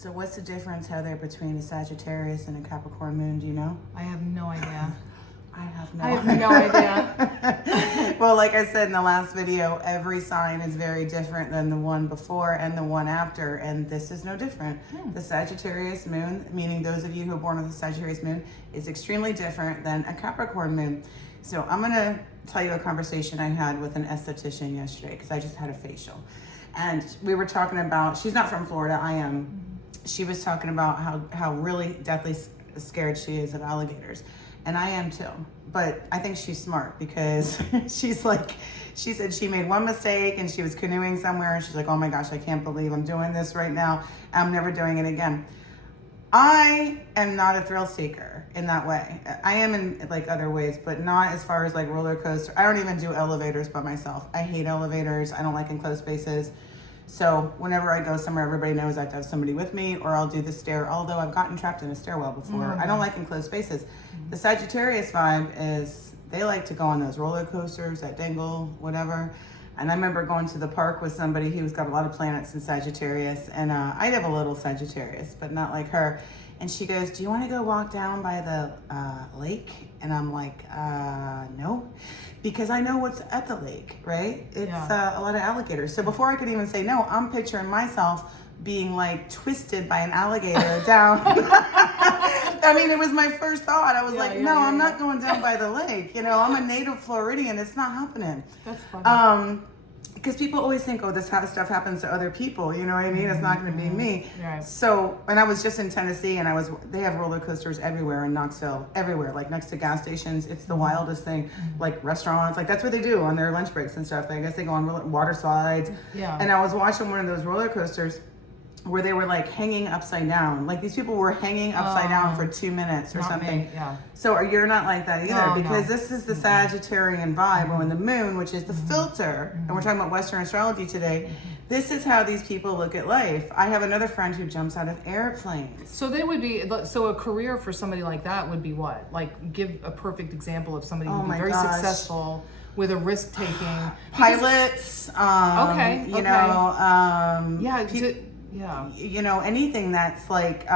So what's the difference, Heather, between a Sagittarius and a Capricorn Moon? Do you know? I have no idea. I have no idea. Well, like I said in the last video, every sign is very different than the one before and the one after, and this is no different. The Sagittarius moon, meaning those of you who are born with a Sagittarius moon, is extremely different than a Capricorn moon. So I'm going to tell you a conversation I had with an esthetician yesterday because I just had a facial. And we were talking about, she's not from Florida, I am. She was talking about how really deathly scared she is of alligators. And I am too, but I think she's smart because she said she made one mistake and she was canoeing somewhere and she's like, oh my gosh, I can't believe I'm doing this right now. I'm never doing it again. I am not a thrill seeker in that way. I am in like other ways, but not as far as like roller coaster. I don't even do elevators by myself. I hate elevators. I don't like enclosed spaces. So whenever I go somewhere, everybody knows I have to have somebody with me, or I'll do the stair, although I've gotten trapped in a stairwell before. I don't like enclosed spaces. The Sagittarius vibe is they like to go on those roller coasters that dangle, whatever. And I remember going to the park with somebody who's got a lot of planets in Sagittarius, and I have a little Sagittarius, but not like her. And she goes, do you want to go walk down by the lake? And I'm like, no, because I know what's at the lake, right? It's a lot of alligators. So before I could even say no, I'm picturing myself being like twisted by an alligator down. I mean, it was my first thought. I was I'm not going down by the lake. You know, I'm a native Floridian. It's not happening. That's funny. Because people always think, oh, this stuff happens to other people. You know what I mean? It's not going to be me. Right. So, and I was just in Tennessee, and they have roller coasters everywhere in Knoxville, everywhere, like next to gas stations. It's the wildest thing. Like restaurants, like that's what they do on their lunch breaks and stuff. I guess they go on water slides. Yeah. And I was watching one of those roller coasters where they were like hanging upside down. Like these people were hanging upside down for 2 minutes or something. Me, yeah. So you're not like that either, because no. this is the Sagittarian vibe, when the moon, which is the filter, and we're talking about Western astrology today, this is how these people look at life. I have another friend who jumps out of airplanes. So they would be, so a career for somebody like that would be what? Like give a perfect example of somebody who would be very successful with a risk taking. Pilots, you know, you know, anything that's like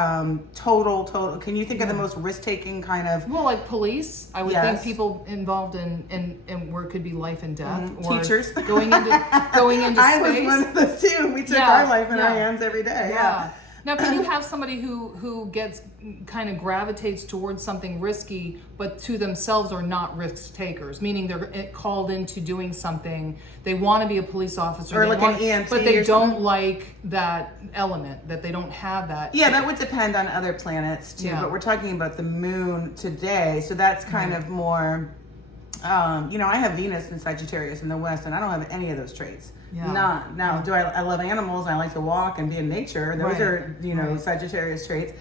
total. Can you think of the most risk-taking kind of? Well, like police. I would think people involved in where it could be life and death. Or teachers going into I space. was one of those too. We took our life in our hands every day. Yeah. Now, can you have somebody who gets kind of gravitates towards something risky, but to themselves are not risk takers, meaning they're called into doing something. They want to be a police officer, or like an EMT, but they don't like that element, that they don't have that. Yeah, that would depend on other planets too. But we're talking about the moon today, so that's kind of more. You know, I have Venus in Sagittarius in the West, and I don't have any of those traits. None. Now, do I love animals, and I like to walk and be in nature. Those are, you know, Sagittarius traits.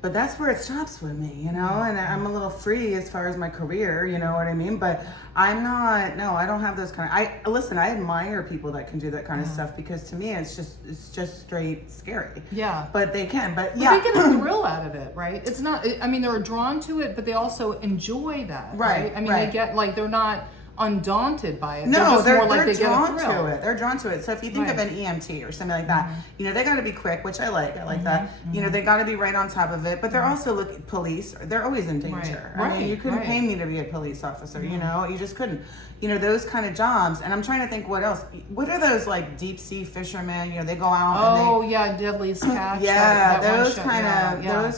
But that's where it stops with me, you know, and I'm a little free as far as my career, you know what I mean? But I'm not, no, I don't have those kind of, listen, I admire people that can do that kind of stuff, because to me, it's just straight scary. Yeah. But they can, but they get a thrill out of it, right? It's not, I mean, they're drawn to it, but they also enjoy that, right? I mean, they get, like, they're not undaunted by it. No, they're more like they drawn get a thrill. to it. They're drawn to it. So if you think of an EMT or something like that, you know, they got to be quick, which I like. I like that. You know, they got to be right on top of it. But they're also police. They're always in danger. I mean, you couldn't pay me to be a police officer. You know, you just couldn't. You know, those kind of jobs. And I'm trying to think what else. What are those like deep sea fishermen? You know, they go out. Deadliest Catch. Those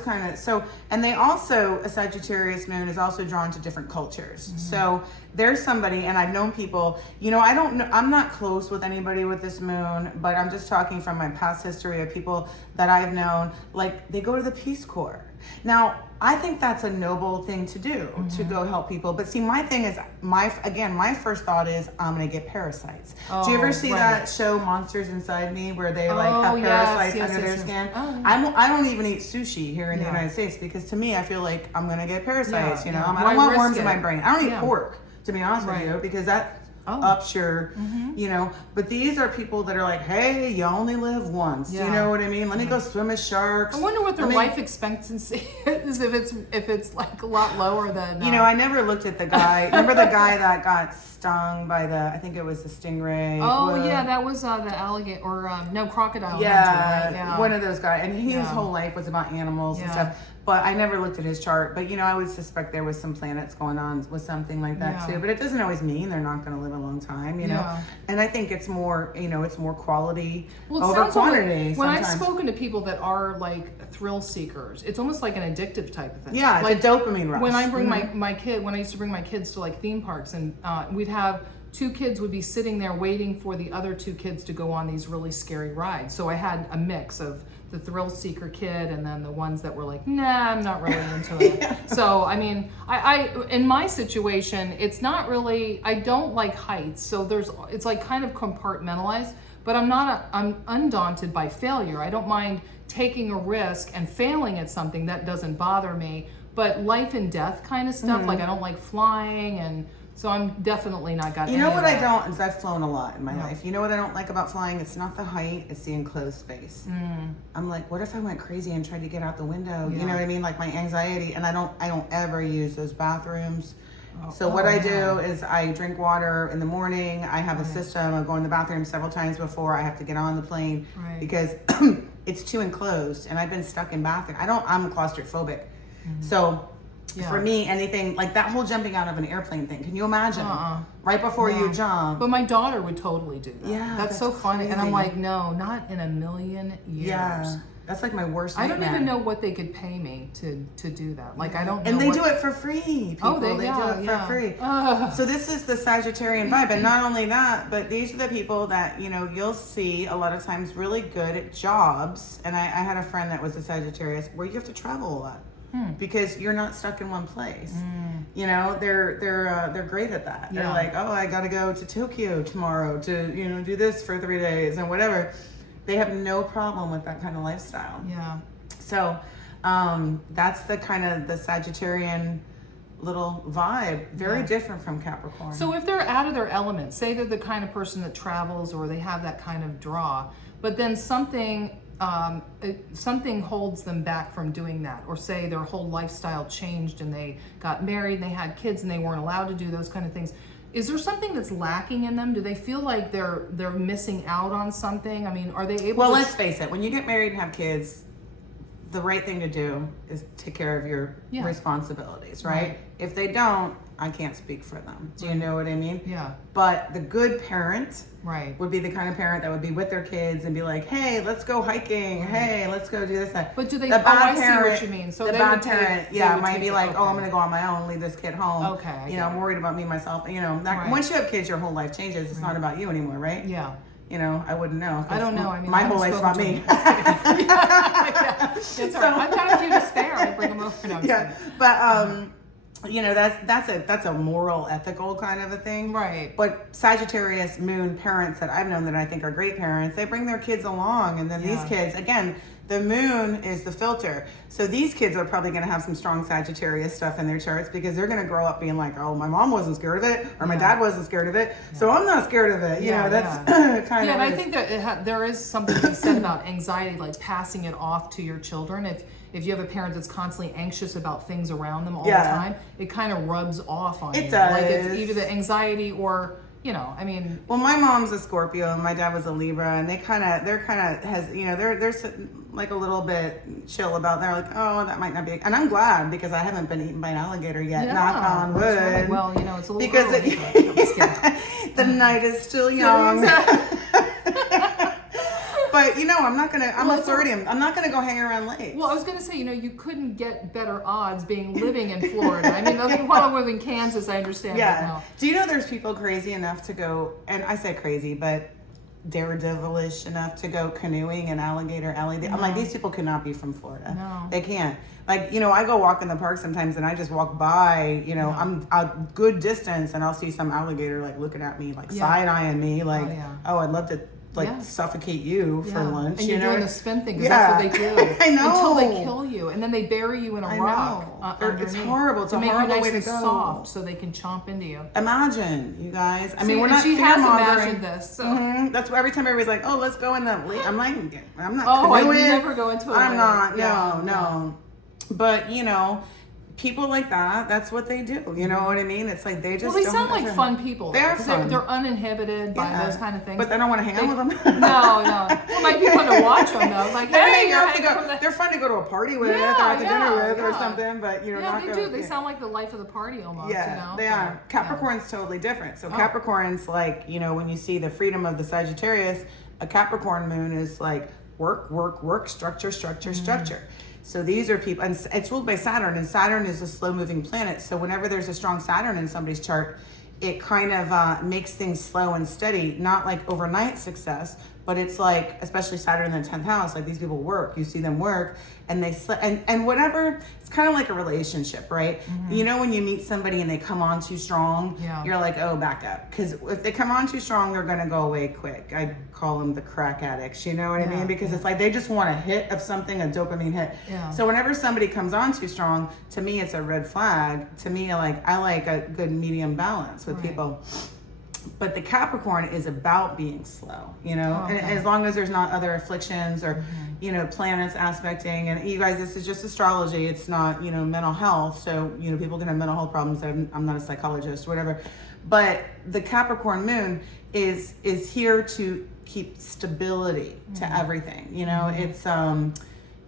kind of. So, and they also, a Sagittarius moon is also drawn to different cultures. So there's somebody, and I've known people, you know, I don't know, I'm not close with anybody with this moon, but I'm just talking from my past history of people that I've known, like they go to the Peace Corps. Now, I think that's a noble thing to do, to go help people. But see, my thing is, my first thought is, I'm going to get parasites. Do you ever see that show Monsters Inside Me, where they like have parasites under their skin? I don't even eat sushi here in the United States, because to me, I feel like I'm going to get parasites, you know? I don't want worms in my brain. I don't eat pork, to be honest with you, because ups your, you know, but these are people that are like, hey, you only live once. You know what I mean? Let me go swim with sharks. I wonder what their life expectancy is if it's like a lot lower than. You know, I never looked at the guy. Remember the guy that got stung by I think it was the stingray. Oh yeah, that was the alligator or no crocodile. Yeah, hunter, right? one of those guys, and his whole life was about animals and stuff. But I never looked at his chart. But you know, I would suspect there was some planets going on with something like that too. But it doesn't always mean they're not going to live a long time, you know. And I think it's more, you know, it's more quality over quantity. Like, when I've spoken to people that are like thrill seekers, it's almost like an addictive type of thing. Yeah, it's like a dopamine rush. When I bring my kid, when I used to bring my kids to like theme parks, and we'd have 2 kids would be sitting there waiting for the other 2 kids to go on these really scary rides. So I had a mix of the thrill seeker kid and then the ones that were like, nah, I'm not really into it. So, I mean, I in my situation, it's not really, I don't like heights. So it's like kind of compartmentalized, but I'm undaunted by failure. I don't mind taking a risk and failing at something. That doesn't bother me. But life and death kind of stuff, like I don't like flying, and so I'm definitely not got. You know what I don't is I've flown a lot in my life. You know what I don't like about flying? It's not the height; it's the enclosed space. I'm like, what if I went crazy and tried to get out the window? You know what I mean? Like my anxiety, and I don't ever use those bathrooms. So what I do is I drink water in the morning. I have a system. I go in the bathroom several times before I have to get on the plane because it's too enclosed, and I've been stuck in bathroom. I'm claustrophobic, so. For me, anything like that whole jumping out of an airplane thing. Can you imagine? Right before you jump. But my daughter would totally do that. Yeah, that's so funny. And I'm like, no, not in a million years. Yeah, that's like my worst nightmare. I don't even know what they could pay me to do that. Like I don't know. And they do it for free. People. They do it for free. So this is the Sagittarian vibe, and not only that, but these are the people that, you know, you'll see a lot of times really good at jobs. And I had a friend that was a Sagittarius where you have to travel a lot. Because you're not stuck in one place. You know, they're great at that. They're like, oh, I got to go to Tokyo tomorrow to, you know, do this for 3 days and whatever. They have no problem with that kind of lifestyle. Yeah. So that's the kind of the Sagittarian little vibe. Very different from Capricorn. So if they're out of their element, say they're the kind of person that travels or they have that kind of draw, but then something holds them back from doing that, or say their whole lifestyle changed and they got married and they had kids and they weren't allowed to do those kind of things. Is there something that's lacking in them? Do they feel like they're missing out on something? I mean, are they able to... let's face it, when you get married and have kids, the right thing to do is take care of your responsibilities, right? If they don't, I can't speak for them. Do you know what I mean? Yeah. But the good parent would be the kind of parent that would be with their kids and be like, hey, let's go hiking. Hey, let's go do this. But do they... The bad I parent, see what you mean. So the they bad would parent, might be like, oh, I'm going to go on my own, leave this kid home. Okay. You know, I'm worried about me, myself. You know, once you have kids, your whole life changes. It's not about you anymore, right? Yeah. You know, I wouldn't know. I don't know. I mean, my whole life's about me. That's all right. I've got a few to spare. I bring them over. No, but you know, that's a moral, ethical kind of a thing, right? But Sagittarius Moon parents that I've known that I think are great parents, they bring their kids along, and then these kids, again, the moon is the filter. So these kids are probably going to have some strong Sagittarius stuff in their charts because they're going to grow up being like, oh, my mom wasn't scared of it, or my dad wasn't scared of it, so I'm not scared of it. You know, that's kind of. Yeah, and I think that there is something to be said about anxiety, like passing it off to your children. If you have a parent that's constantly anxious about things around them all the time, it kind of rubs off on you. It does. Like it's either the anxiety or, you know, I mean. Well, my mom's a Scorpio and my dad was a Libra, and they're kind of you know, they're like a little bit chill about. They're like, oh, that might not be. And I'm glad because I haven't been eaten by an alligator yet. Yeah, knock on wood. Right. Well, you know, it's a little early, the night is still young. But you know, I'm a flirtium. I'm not gonna go hang around lakes. Well, I was gonna say, you know, you couldn't get better odds living in Florida. I mean, while I live in Kansas, I understand that now. Do you know there's people crazy enough to go, and I say crazy, but daredevilish enough to go canoeing in Alligator Alley? I'm like, these people cannot be from Florida. No. They can't. Like, you know, I go walk in the park sometimes and I just walk by, you know, I'm a good distance and I'll see some alligator like looking at me, like side-eyeing me, like, oh, I'd love to like suffocate you for lunch. And you're doing the spin thing because that's what they do. I know. Until they kill you, and then they bury you in a rock. It's horrible. It's to a make you horrible nice way to and go. soft, so they can chomp into you. Imagine, you guys. I mean, See, we're not. She has fear-mongering. imagined this. So. That's why every time everybody's like, "Oh, let's go in the lake." I'm like, I'm not. Oh, I canoeing. never go into a lake. I'm not. Yeah, No. But you know, people like that. That's what they do. You know what I mean? It's like they just. Well, they sound like fun people. They're fun. They're uninhibited by those kind of things. But they don't want to hang out with them. No. It might be fun to watch them though. Like, hey, they're fun to go to a party with, or out to dinner with, or something. But you know, not they do. They sound like the life of the party almost. Yeah, you know? they are. Capricorn's totally different. So Capricorn's like, you know, when you see the freedom of the Sagittarius, a Capricorn moon is like work, structure. So these are people, and it's ruled by Saturn, and Saturn is a slow-moving planet. So whenever there's a strong Saturn in somebody's chart, it kind of makes things slow and steady, not like overnight success, but it's like, especially Saturn in the 10th house, like these people work, you see them work, and they and whatever, it's kind of like a relationship, right? Mm-hmm. You know, when you meet somebody and they come on too strong, you're like, oh, back up. Because if they come on too strong, they're going to go away quick. I call them the crack addicts, you know what I mean? Because it's like they just want a hit of something, a dopamine hit. Yeah. So whenever somebody comes on too strong, to me, it's a red flag. To me, I like a good medium balance with people. But the Capricorn is about being slow, you know, and as long as there's not other afflictions or, you know, planets aspecting. And you guys, this is just astrology. It's not, you know, mental health. So, you know, people can have mental health problems. I'm not a psychologist, whatever. But the Capricorn moon is here to keep stability to everything. You know, it's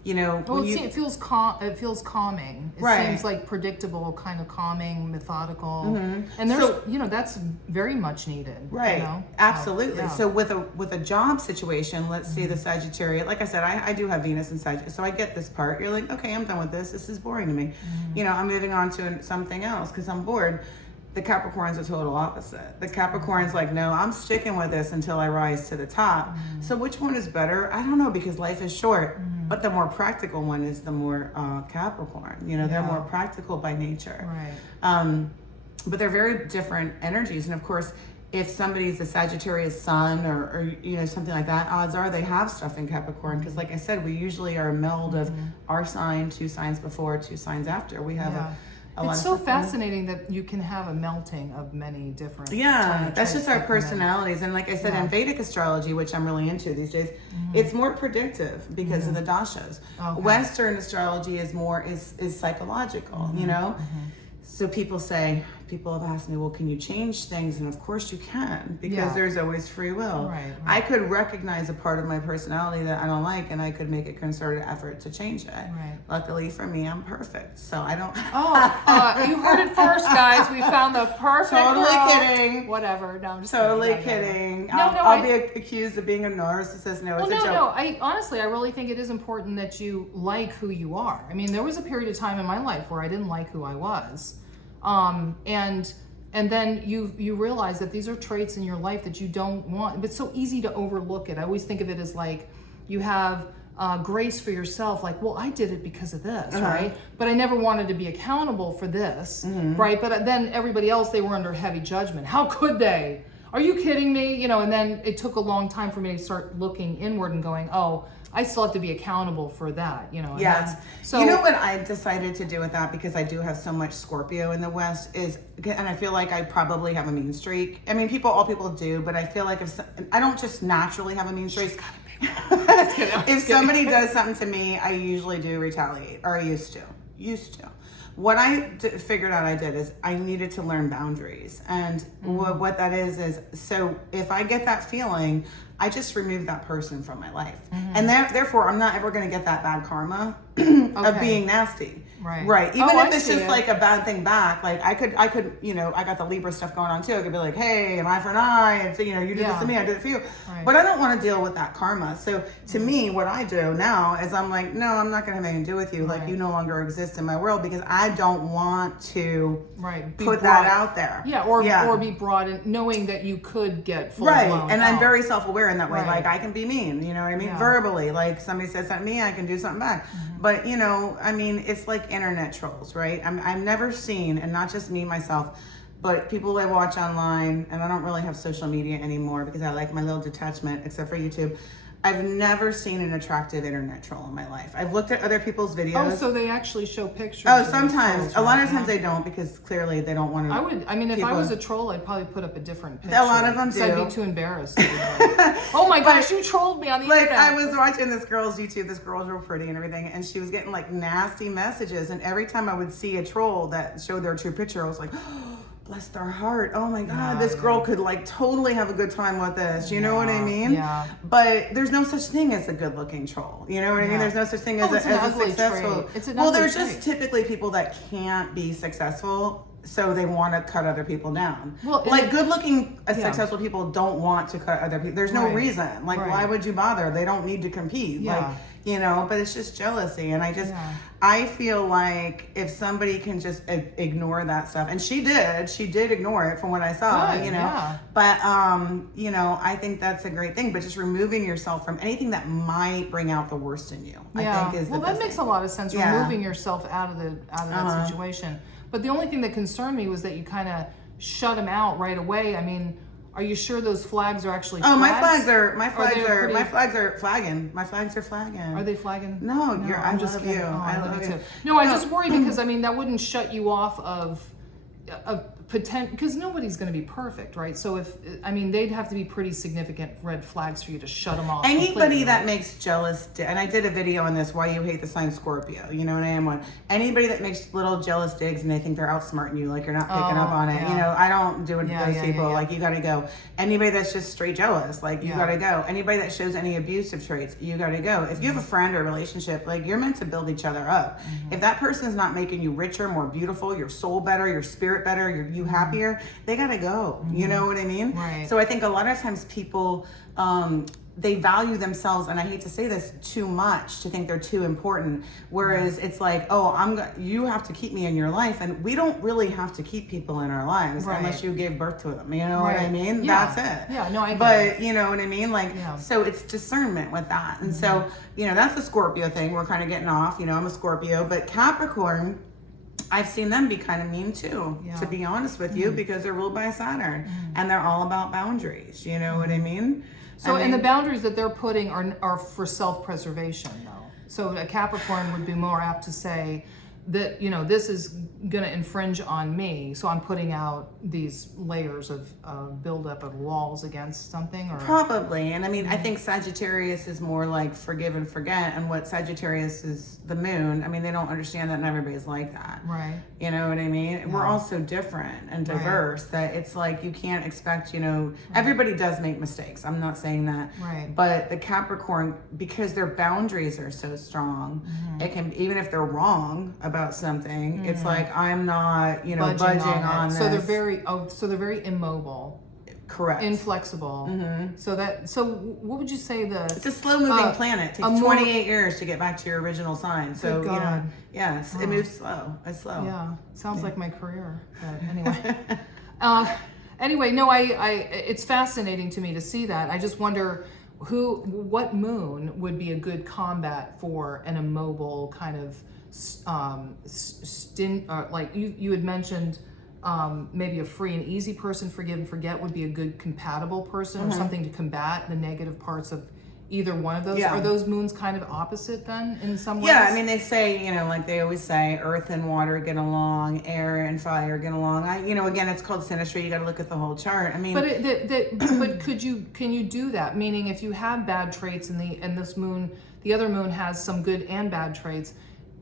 you know, well, it feels calming. It seems like predictable, kind of calming, methodical, and there's you know, that's very much needed. Right. You know? Absolutely. So with a job situation, let's say the Sagittarius. Like I said, I do have Venus in Sagittarius, so I get this part. You're like, okay, I'm done with this. This is boring to me. You know, I'm moving on to something else because I'm bored. The Capricorn's a total opposite. The Capricorn's like, no, I'm sticking with this until I rise to the top. So which one is better? I don't know, because life is short. But the more practical one is the more Capricorn. You know, they're more practical by nature. Right. But they're very different energies. And of course, if somebody's a Sagittarius sun or you know, something like that, odds are they have stuff in Capricorn. Because like I said, we usually are a meld of our sign, 2 signs before, 2 signs after. We have it's so fascinating that you can have a melting of many different that's just our personalities. And like I said, in Vedic astrology, which I'm really into these days, it's more predictive because of the dashas. Western astrology is more is psychological, you know. So people have asked me, well, can you change things? And of course you can, because there's always free will. Right. I could recognize a part of my personality that I don't like, and I could make a concerted effort to change it. Right. Luckily for me, I'm perfect, so I don't. You heard it first, guys. We found the perfect girl. Kidding. Whatever. No, I'm just totally kidding. No, I'll be accused of being a narcissist. No, it's a joke. No. I really think it is important that you like who you are. I mean, there was a period of time in my life where I didn't like who I was. And then you realize that these are traits in your life that you don't want, but it's so easy to overlook it. I always think of it as like you have grace for yourself, like, well, I did it because of this, right? But I never wanted to be accountable for this, right? But then everybody else, they were under heavy judgment. How could they? Are you kidding me? You know, and then it took a long time for me to start looking inward and going, oh, I still have to be accountable for that, you know. So you know what I decided to do with that, because I do have so much Scorpio in the West, is, and I feel like I probably have a mean streak. I mean, all people do, but I feel like I don't just naturally have a mean streak. If somebody does something to me, I usually do retaliate, or I used to. What I figured out I did is I needed to learn boundaries. And what that is so if I get that feeling, I just remove that person from my life. And therefore, I'm not ever going to get that bad karma of being nasty. Right. Even if it's just like a bad thing back, like I could, you know, I got the Libra stuff going on too. I could be like, hey, an eye for an eye. And so, you know, you did this to me, I did it for you. But I don't want to deal with that karma. So to me, what I do now is I'm like, no, I'm not going to have anything to do with you. Like, you no longer exist in my world, because I don't want to put that out there. Or be brought in, knowing that you could get full blown and I'm very self-aware in that way. Like, I can be mean, you know what I mean? Verbally, like somebody says something to me, I can do something back. But, you know, I mean, it's like internet trolls, right? I've never seen, and not just me, myself, but people I watch online, and I don't really have social media anymore because I like my little detachment, except for YouTube. I've never seen an attractive internet troll in my life. I've looked at other people's videos. Oh, so they actually show pictures. Oh, of these sometimes. trolls, A lot right? of times they don't, because clearly they don't want to. I mean, if I people- was a troll, I'd probably put up a different picture. A lot of them So I'd do. be too embarrassed. To be like, oh my gosh, you trolled me on the Like, internet. I was watching this girl's YouTube. This girl's real pretty and everything, and she was getting like nasty messages. And every time I would see a troll that showed their true picture, I was like, oh, bless their heart. Oh my God, this girl could like totally have a good time with this. You know what I mean? Yeah. But there's no such thing as a good-looking troll. You know what I mean? There's no such thing as, it's an as a ugly successful. trait. It's an well, ugly there's trait. just typically people that can't be successful, so they want to cut other people down. Well, like good-looking, successful people don't want to cut other people. There's no Right. reason. Like, Right. why would you bother? They don't need to compete. Yeah. Like, you know, but it's just jealousy. And I feel like if somebody can just ignore that stuff, and she did ignore it from what I saw, Good, you know, yeah. but, you know, I think that's a great thing, but just removing yourself from anything that might bring out the worst in you, I think is the well, that best makes thing. a lot of sense. Yeah. Removing yourself out of that situation. But the only thing that concerned me was that you kind of shut them out right away. I mean, are you sure those flags are actually flags? Oh, my flags are flagging. My flags are flagging. Are they flagging? No, I'm just love kidding. you. Oh, I love love you you. too. No, I just worry because I mean that wouldn't shut you off of potential, because nobody's going to be perfect, right? So if they'd have to be pretty significant red flags for you to shut them off. Anybody completely, that right? makes jealous, and I did a video on this, why you hate the sign Scorpio, you know what I am one. Anybody that makes little jealous digs and they think they're outsmarting you, like you're not picking up on it, you know, I don't do it to those people, like you gotta go. Anybody that's just straight jealous, like you gotta go. Anybody that shows any abusive traits, you gotta go. If you have a friend or a relationship, like you're meant to build each other up. If that person is not making you richer, more beautiful, your soul better, your spirit better, you happier, they gotta go. You know what I mean? Right. So I think a lot of times people, they value themselves, and I hate to say this, too much, to think they're too important. Whereas it's like, oh, you have to keep me in your life, and we don't really have to keep people in our lives unless you gave birth to them. You know what I mean? Yeah. That's it. Yeah, no, I get But it. you know what I mean? Like, so it's discernment with that. And so, you know, that's the Scorpio thing. We're kind of getting off. You know, I'm a Scorpio, but Capricorn, I've seen them be kind of mean too, to be honest with you, because they're ruled by Saturn, and they're all about boundaries. You know what I mean? So, and the boundaries that they're putting are for self-preservation, though. So a Capricorn would be more apt to say that, you know, this is going to infringe on me, so I'm putting out these layers of buildup of walls against something, or Probably. And I mean, I think Sagittarius is more like forgive and forget, and what Sagittarius is the moon. I mean, they don't understand that not everybody's like that. Right. You know what I mean? We're all so different and diverse that it's like you can't expect, you know, everybody does make mistakes. I'm not saying that. Right. But the Capricorn, because their boundaries are so strong, it can, even if they're wrong about something, it's like, I'm not, you know, budging on this. So they're very immobile, Correct. inflexible. So what would you say It's a slow moving planet. It takes more- 28 years to get back to your original sign. So, Good you know, God. yes, it moves slow. It's slow. Yeah, sounds like my career. But anyway, anyway, no, it's fascinating to me to see that. I just wonder what moon would be a good combat for an immobile kind of like you had mentioned. Maybe a free and easy person, forgive and forget, would be a good compatible person, or something to combat the negative parts of either one of those. Yeah. Are those moons kind of opposite then in some ways? Yeah, I mean, they say, you know, like they always say, earth and water get along, air and fire get along. You know, again, it's called synastry. You got to look at the whole chart. I mean, but can you do that? Meaning, if you have bad traits and this moon, the other moon has some good and bad traits.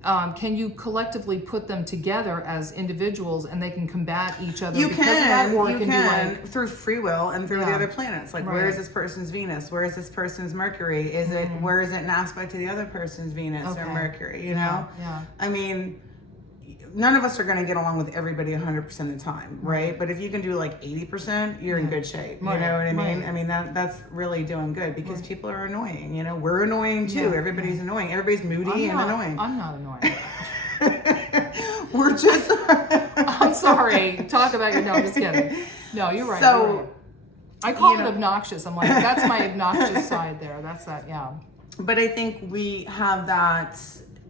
Can you collectively put them together as individuals and they can combat each other? You because of that, or you it can be like, through free will and through the other planets. Like, where is this person's Venus? Where is this person's Mercury? Is it where is it an aspect to the other person's Venus or Mercury? You know? Yeah. I mean, none of us are going to get along with everybody 100% of the time, right? But if you can do like 80%, you're in good shape. You know what I mean? I mean, that's really doing good, because people are annoying. You know, we're annoying too. Everybody's annoying. Everybody's moody and annoying. I'm not annoying. We're just. I'm sorry. Talk about your. No, I'm just kidding. No, you're right. So, you're right. I call it obnoxious. I'm like, that's my obnoxious side there. That's that. Yeah. But I think we have that.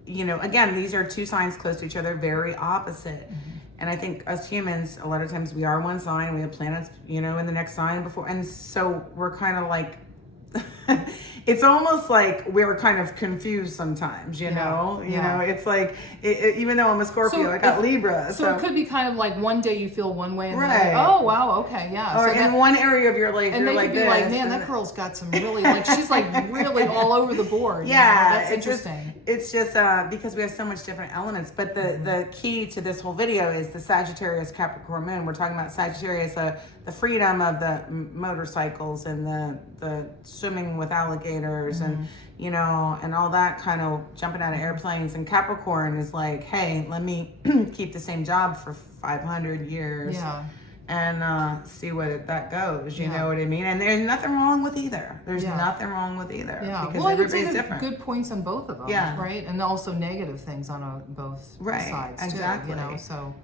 You know, again, these are two signs close to each other, very opposite. And I think us humans, a lot of times we are one sign, we have planets, you know, in the next sign before. And so we're kind of like, it's almost like we're kind of confused sometimes, you know? You know, it's like, even though I'm a Scorpio, I got Libra. So it could be kind of like one day you feel one way and then Right. oh, wow, okay, yeah. Or So in one area of your life, and you're they like could be this. like, man, that girl's got some really, like, she's like really all over the board. Yeah, you know? That's it's interesting. It's just because we have so much different elements. But the key to this whole video is the Sagittarius Capricorn Moon. We're talking about Sagittarius, the freedom of the motorcycles and the swimming with alligators and, you know, and all that kind of jumping out of airplanes. And Capricorn is like, hey, let me keep the same job for 500 years. Yeah. And see where that goes, you know what I mean? And there's nothing wrong with either. There's nothing wrong with either. Yeah. Because Well, I would say everybody's there's different. good points on both of them. Yeah. Right. And also negative things on both sides Exactly. too. You know.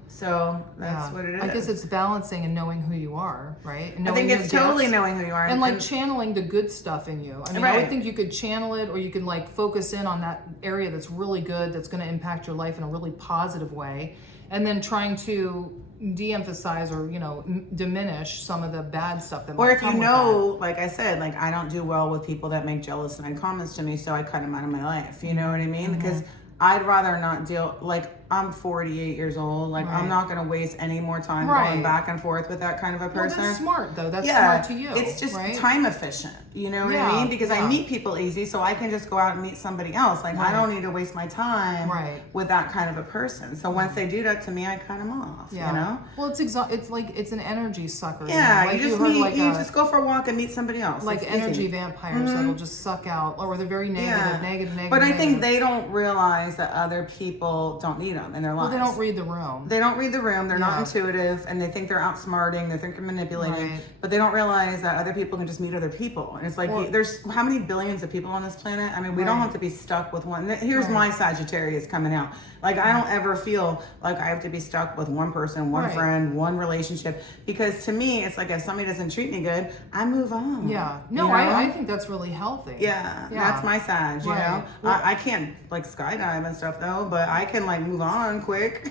So that's what it is. I guess it's balancing and knowing who you are, right? And I knowing think it's your totally gifts. knowing who you are. And like channeling the good stuff in you. I mean, I would think you could channel it, or you can like focus in on that area that's really good, that's going to impact your life in a really positive way, and then trying to de-emphasize or, you know, diminish some of the bad stuff that or might if you come with know, like I said, like I don't do well with people that make jealous and comments to me, so I cut them out of my life. You know what I mean? Because I'd rather not deal, like I'm 48 years old. Like I'm not going to waste any more time going back and forth with that kind of a person. Well, that's smart though. That's smart to you. It's just right? time efficient. You know what I mean? Because I meet people easy, so I can just go out and meet somebody else. Like I don't need to waste my time with that kind of a person. So once they do that to me, I cut them off. You know? Well, it's like it's an energy sucker. Yeah, you know? Like you just heard, meet, like you just go for a walk and meet somebody else. Like it's energy easy. vampires that'll just suck out, or they're very negative. But I think they don't realize that other people don't need them in their lives. Well, they don't read the room. They don't read the room. They're not intuitive, and they think they're outsmarting. They think they're manipulating, but they don't realize that other people can just meet other people. And it's like there's how many billions of people on this planet? I mean, we don't have to be stuck with one. Here's my Sagittarius coming out. Like I don't ever feel like I have to be stuck with one person, one friend, one relationship. Because to me, it's like if somebody doesn't treat me good, I move on. Yeah. No, you know? I think that's really healthy. Yeah, that's my Sag, you know? Well, I can't like skydive and stuff though, but I can like move on quick.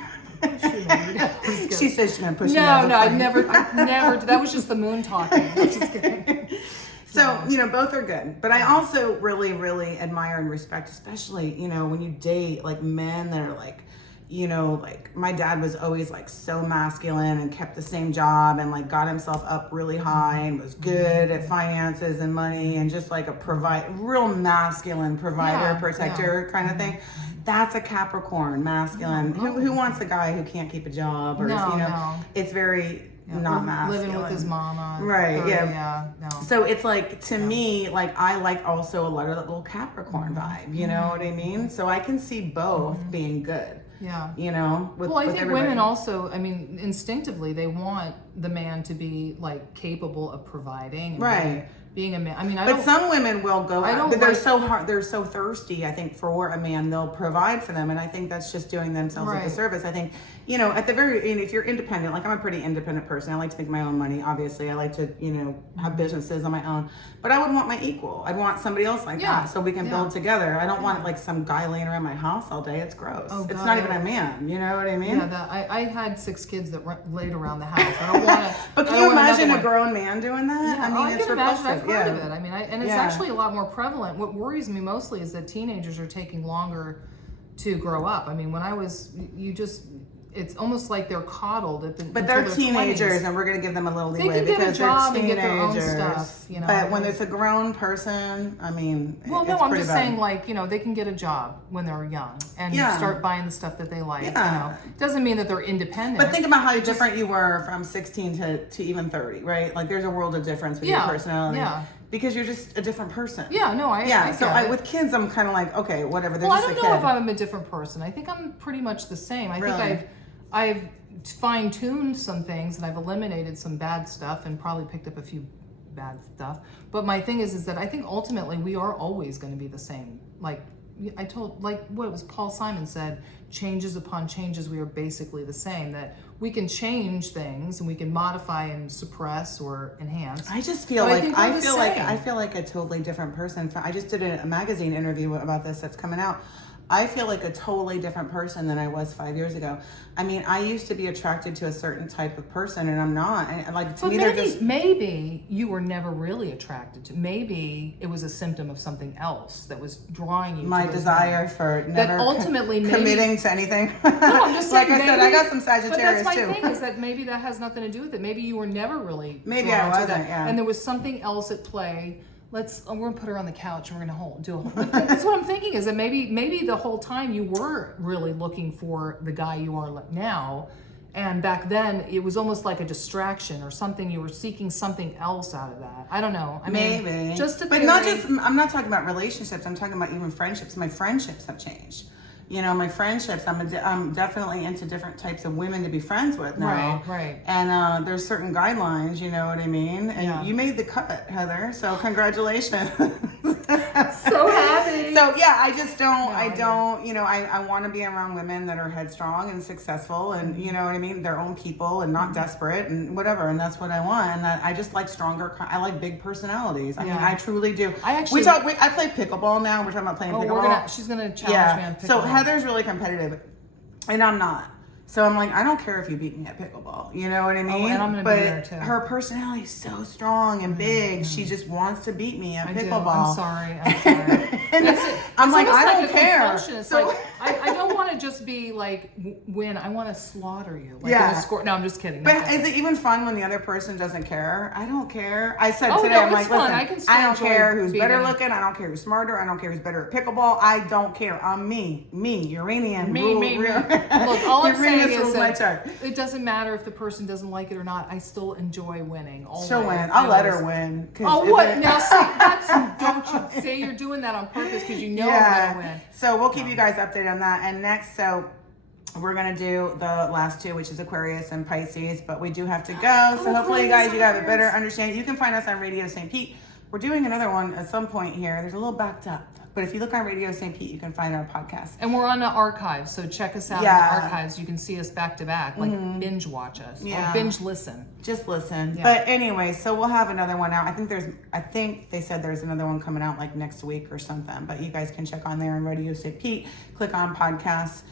She says she's gonna push me out of the No, plane. I never. That was just the moon talking. I'm just kidding. So, you know, both are good. But I also really, really admire and respect, especially, you know, when you date like men that are like, you know, like my dad was always like so masculine and kept the same job and like got himself up really high and was good at finances and money and just like a real masculine provider, protector kind of thing. That's a Capricorn, masculine. Who wants a guy who can't keep a job or, it's very not masculine. Living with his mama. Right, So it's like, to me, like I like also a lot of that little Capricorn vibe, you know what I mean? So I can see both being good. Yeah. You know, well, I think women also, I mean, instinctively, they want the man to be like capable of providing. And being a man. I mean, but some women will go out, but they're so hard, they're so thirsty, I think, for a man, they'll provide for them. And I think that's just doing themselves a disservice. I think, you know, at the very, if you're independent, like I'm a pretty independent person. I like to make my own money, obviously. I like to, you know, have businesses on my own. But I would want my equal. I'd want somebody else like that so we can build together. I don't want like some guy laying around my house all day. It's gross. Oh, it's not even a man. You know what I mean? Yeah, I had 6 kids that laid around the house. I don't want to. But can you imagine a grown man doing that? Yeah, I mean, it's repulsive. I've heard of it. I mean, and it's actually a lot more prevalent. What worries me mostly is that teenagers are taking longer to grow up. I mean, when I was, it's almost like they're coddled at the. But they're teenagers, 20s. And we're going to give them a little leeway they can because get a job they're and teenagers. get their own stuff, you know. But when it's a grown person, I mean, well, it's I'm pretty just bad. saying, like, you know, they can get a job when they're young and start buying the stuff that they like. Yeah. You know, doesn't mean that they're independent. But think about how different you were from 16 to even 30, right? Like, there's a world of difference with your personality. Yeah. Because you're just a different person. Yeah, no, with kids, I'm kind of like, okay, whatever. They're well, just I a don't kid. know if I'm a different person. I think I'm pretty much the same. I think I've fine-tuned some things and I've eliminated some bad stuff and probably picked up a few bad stuff. But my thing is that I think ultimately we are always going to be the same. Like what was Paul Simon said, changes upon changes, we are basically the same. That we can change things and we can modify and suppress or enhance. I just feel like I feel like a totally different person. I just did a magazine interview about this that's coming out. I feel like a totally different person than I was 5 years ago. I mean, I used to be attracted to a certain type of person, and I'm not. And like, to But me, maybe, they're just... maybe you were never really attracted to. Maybe it was a symptom of something else that was drawing you. My to those desire men. for That never ultimately maybe, committing to anything. No, I'm just saying, like I said, I got some but Sagittarius that's my too. thing, is that maybe that has nothing to do with it. Maybe you were never really Maybe drawn I to wasn't, that. yeah. And there was something else at play. We're gonna put her on the couch and we're gonna do a whole. But that's what I'm thinking, is that maybe the whole time you were really looking for the guy you are now, and back then it was almost like a distraction or something. You were seeking something else out of that. I don't know. I mean, Maybe. just a but theory. not just, I'm not talking about relationships. I'm talking about even friendships. My friendships have changed. You know, my friendships, I'm definitely into different types of women to be friends with now. Right. And there's certain guidelines, you know what I mean? And you made the cut, Heather, so congratulations. So happy. So yeah, I just don't, you know, I want to be around women that are headstrong and successful and, you know what I mean, their own people and not desperate and whatever. And that's what I want. And that I just like I like big personalities. I mean, I truly do. I play pickleball now. We're talking about playing pickleball. She's going to challenge me on pickleball. So Heather's really competitive and I'm not. So I'm like, I don't care if you beat me at pickleball. You know what I mean? And I'm going to be there too. Her personality is so strong and big. She just wants to beat me at pickleball. I'm sorry. I'm like, I don't care. It's like, I don't want to just be like, win. I want to slaughter you. Like, in a score. No, I'm just kidding. But is it even fun when the other person doesn't care? I don't care. I said today, no, I'm like, fun. listen, I don't care who's better looking. I don't care who's smarter. I don't care who's better at pickleball. I don't care. I'm me, Uranian. Me. Look, all I'm saying is that chart. It doesn't matter if the person doesn't like it or not. I still enjoy winning. Always. She'll win. I'll let her win. Oh, what? Now, don't you say you're doing that on purpose because you know I'm going to win. So we'll keep you guys updated on that. And next, so we're going to do the last two, which is Aquarius and Pisces, but we do have to go. So hopefully you guys, you have a better understanding. You can find us on Radio St. Pete. We're doing another one at some point here. There's a little backed up. But if you look on Radio St. Pete, you can find our podcast. And we're on the archives, so check us out in the archives. You can see us back to back, like binge watch us or binge listen. Just listen. Yeah. But anyway, so we'll have another one out. I think they said there's another one coming out like next week or something. But you guys can check on there on Radio St. Pete. Click on podcasts.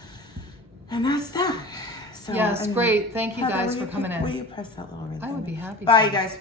And that's that. So, yes, great. Thank you guys for coming in. Will you press that little red I would be happy Bye, to. you guys.